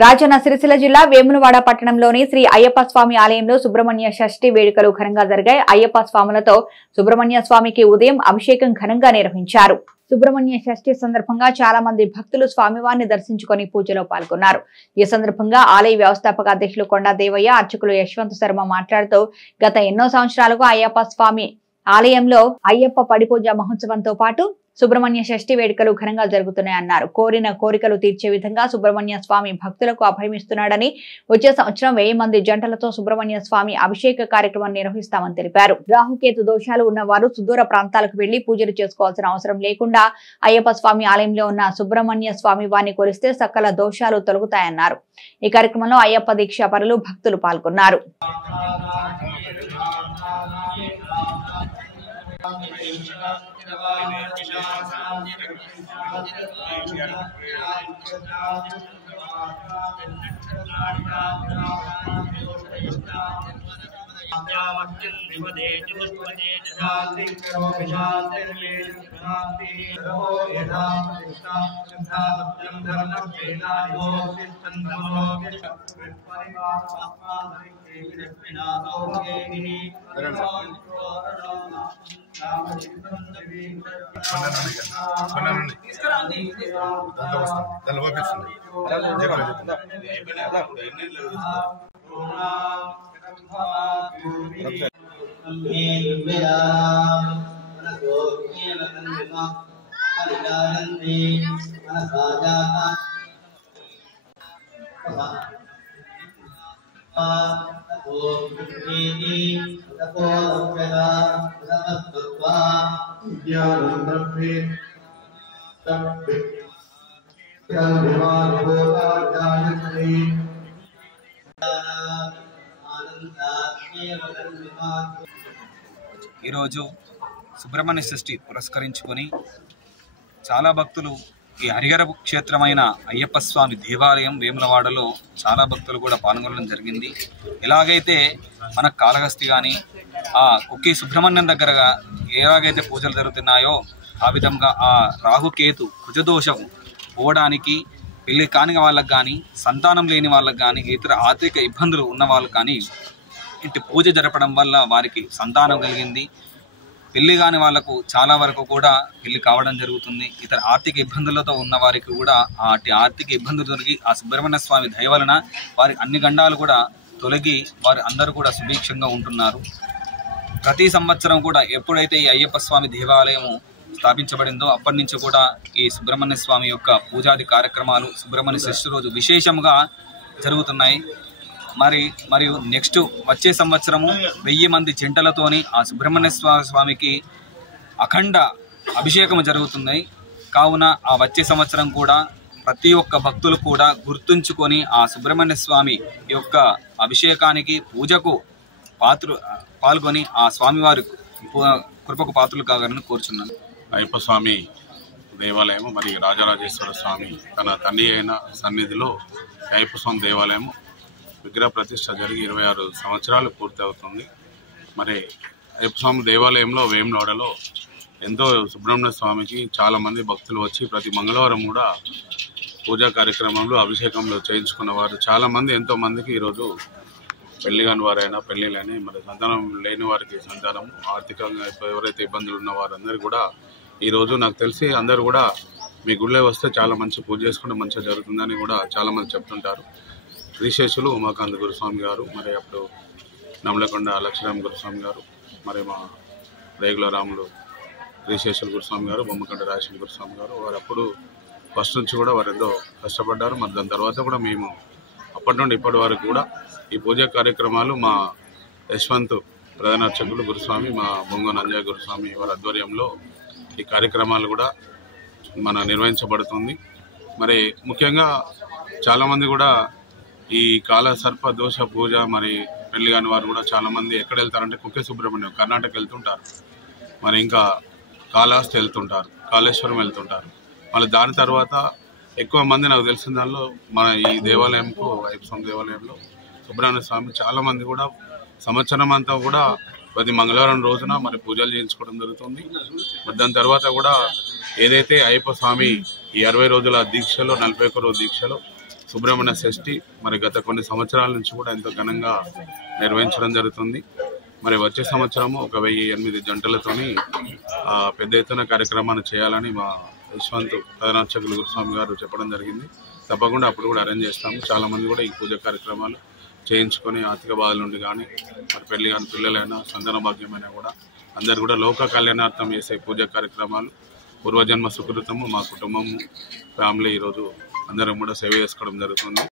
రాజన్న సిరిసిల్ల జిల్లా వేములవాడ పట్టణంలోని శ్రీ అయ్యప్ప స్వామి ఆలయంలో సుబ్రహ్మణ్య షష్ఠి వేడుకలు ఘనంగా జరిగాయి. అయ్యప్ప స్వాములతో సుబ్రహ్మణ్య స్వామికి ఉదయం అభిషేకం ఘనంగా నిర్వహించారు. సుబ్రహ్మణ్య షష్ఠి సందర్భంగా చాలా మంది భక్తులు స్వామివారిని దర్శించుకుని పూజలో పాల్గొన్నారు. ఈ సందర్భంగా ఆలయ వ్యవస్థాపక అధ్యక్షులు కొండా దేవయ్య, అర్చకులు యశ్వంత్ శర్మ మాట్లాడుతూ గత ఎన్నో సంవత్సరాలుగా అయ్యప్ప స్వామి ఆలయంలో అయ్యప్ప పడిపూజ మహోత్సవంతో పాటు సుబ్రహ్మణ్య షష్ఠి వేడుకలు ఘనంగా జరుగుతున్నాయన్నారు. కోరిన కోరికలు తీర్చే విధంగా సుబ్రహ్మణ్య స్వామి భక్తులకు అభయమిస్తున్నాడని, వచ్చే సంవత్సరం 1000 మంది జంటలతో సుబ్రహ్మణ్య స్వామి అభిషేక కార్యక్రమం నిర్వహిస్తామని తెలిపారు. రాహుకేతు దోషాలు ఉన్నవారు సుదూర ప్రాంతాలకు వెళ్లి పూజలు చేసుకోవాల్సిన అవసరం లేకుండా అయ్యప్ప స్వామి ఆలయంలో ఉన్న సుబ్రహ్మణ్య స్వామి వారిని కొలిస్తే సకల దోషాలు తొలగుతాయన్నారు. ఈ కార్యక్రమంలో అయ్యప్ప దీక్షా పరులు భక్తులు పాల్గొన్నారు. ఈరోజు సుబ్రహ్మణ్య షష్ఠి పురస్కరించుకొని చాలా భక్తులు ఈ హరిహర క్షేత్రమైన అయ్యప్ప స్వామి దేవాలయం వేములవాడలో చాలా భక్తులు కూడా పాల్గొనడం జరిగింది. ఎలాగైతే మన కాళహస్తి కానీ ఆ కుక్కి సుబ్రహ్మణ్యం దగ్గరగా ఎలాగైతే పూజలు జరుగుతున్నాయో ఆ విధంగా ఆ రాహుకేతు కుజదోషం పోవడానికి, పెళ్లి కాని వాళ్ళకి కానీ, సంతానం లేని వాళ్ళకి కానీ, ఇతర ఆర్థిక ఇబ్బందులు ఉన్న వాళ్ళకి కానీ ఇంటి పూజ జరపడం వల్ల వారికి సంతానం కలిగింది. పెళ్లి కాని వాళ్లకు చాలా వరకు కూడా పెళ్లి కావడం జరుగుతుంది. ఇతర ఆర్థిక ఇబ్బందులతో ఉన్న వారికి కూడా ఆర్థిక ఇబ్బందులు తొలగి ఆ సుబ్రహ్మణ్య స్వామి దయ వలన వారి అన్ని గండాలు కూడా తొలగి వారు అందరూ కూడా సుభిక్షంగా ఉంటున్నారు. ప్రతి సంవత్సరం కూడా ఎప్పుడైతే ఈ అయ్యప్ప స్వామి దేవాలయము స్థాపించబడిందో అప్పటి నుంచి కూడా ఈ సుబ్రహ్మణ్య స్వామి యొక్క పూజాది కార్యక్రమాలు సుబ్రహ్మణ్య షష్ఠి రోజు విశేషంగా జరుగుతున్నాయి. మరియు నెక్స్ట్ వచ్చే సంవత్సరము 1000 మంది జంటలతోని ఆ సుబ్రహ్మణ్య స్వామికి అఖండ అభిషేకం జరుగుతుంది. కావున ఆ వచ్చే సంవత్సరం కూడా ప్రతి ఒక్క భక్తులు కూడా గుర్తుంచుకొని ఆ సుబ్రహ్మణ్య స్వామి యొక్క అభిషేకానికి పూజకు పాల్గొని ఆ స్వామివారి కృపకు పాత్రలు కావాలని కోరుచున్నాను. అయ్యప్ప స్వామి దేవాలయము మరియు రాజరాజేశ్వర స్వామి తన తండ్రి అయిన సన్నిధిలో అయ్యప్ప స్వామి దేవాలయము విగ్రహ ప్రతిష్ట జరిగి 26 సంవత్సరాలు పూర్తి అవుతుంది. మరి అయ్యప్ప స్వామి దేవాలయంలో వేములవాడలో ఎంతో సుబ్రహ్మణ్య స్వామికి చాలామంది భక్తులు వచ్చి ప్రతి మంగళవారం కూడా పూజా కార్యక్రమంలో అభిషేకంలో చేయించుకున్న వారు చాలామంది, ఎంతోమందికి ఈరోజు పెళ్లి కాని వారైనా పెళ్లిళ్ళని, మరి సంతానం లేని వారికి సంతానం, ఆర్థికంగా ఎవరైతే ఇబ్బందులు ఉన్న వారందరూ కూడా ఈరోజు నాకు తెలిసి అందరూ కూడా మీ గుళ్ళే వస్తే చాలా మంచి పూజ చేసుకుంటే మంచిగా జరుగుతుందని కూడా చాలామంది చెప్తుంటారు. శ్రీశేషులు ఉమాకాంత గురుస్వామి గారు, మరి అప్పుడు నమలకొండ లక్ష్మీరామ గురుస్వామి గారు, మరి మా రేగుల రాములు శ్రీశేషులు గురుస్వామి గారు, బొమ్మకండ రాజేశ్వర గురుస్వామి గారు, వారు అప్పుడు ఫస్ట్ నుంచి కూడా వారు ఎంతో కష్టపడ్డారు. మరి దాని తర్వాత కూడా మేము అప్పటి నుండి ఇప్పటి వరకు కూడా ఈ పూజా కార్యక్రమాలు మా యశ్వంత్ ప్రధాన అర్చకులు గురుస్వామి, మా బొంగ నంజయ్య గురుస్వామి వారి ఆధ్వర్యంలో ఈ కార్యక్రమాలు కూడా నిర్వహించబడుతుంది. మరి ముఖ్యంగా చాలామంది కూడా ఈ కాల సర్ప దోష పూజ, మరి పెళ్లి కాని వారు కూడా చాలామంది ఎక్కడ వెళ్తారంటే కుక్కే సుబ్రహ్మణ్యం కర్ణాటక వెళ్తుంటారు, మరి ఇంకా కాళహస్తి వెళ్తుంటారు, కాళేశ్వరం వెళ్తుంటారు. మళ్ళీ దాని తర్వాత ఎక్కువ మంది నాకు తెలిసిన దానిలో మన ఈ దేవాలయంకు అయ్యప్ప స్వామి దేవాలయంలో సుబ్రహ్మణ్య స్వామి చాలామంది కూడా సంవత్సరం అంతా కూడా ప్రతి మంగళవారం రోజున మరి పూజలు చేయించుకోవడం జరుగుతుంది. మరి దాని తర్వాత కూడా ఏదైతే అయ్యప్ప స్వామి ఈ 60 రోజుల దీక్షలో 41 రోజు దీక్షలో సుబ్రహ్మణ్య షష్ఠి మరి గత కొన్ని సంవత్సరాల నుంచి కూడా ఎంతో ఘనంగా నిర్వహించడం జరుగుతుంది. మరి వచ్చే సంవత్సరము 1008 జంటలతోని పెద్ద ఎత్తున కార్యక్రమాన్ని చేయాలని మా యశ్వంత్ ప్రధానార్చకులు గురుస్వామి గారు చెప్పడం జరిగింది. తప్పకుండా అప్పుడు కూడా అరేంజ్ చేస్తాము. చాలామంది కూడా ఈ పూజ కార్యక్రమాలు చేయించుకొని ఆర్థిక బాధల నుండి కానీ మరి పెళ్లి కాని పిల్లలైనా సంతాన భాగ్యమైనా కూడా అందరు కూడా లోక కళ్యాణార్థం చేసే పూజా కార్యక్రమాలు పూర్వజన్మ సుకృతము మా కుటుంబము ఫ్యామిలీ ఈరోజు అందరం కూడా సేవ చేసుకోవడం జరుగుతుంది.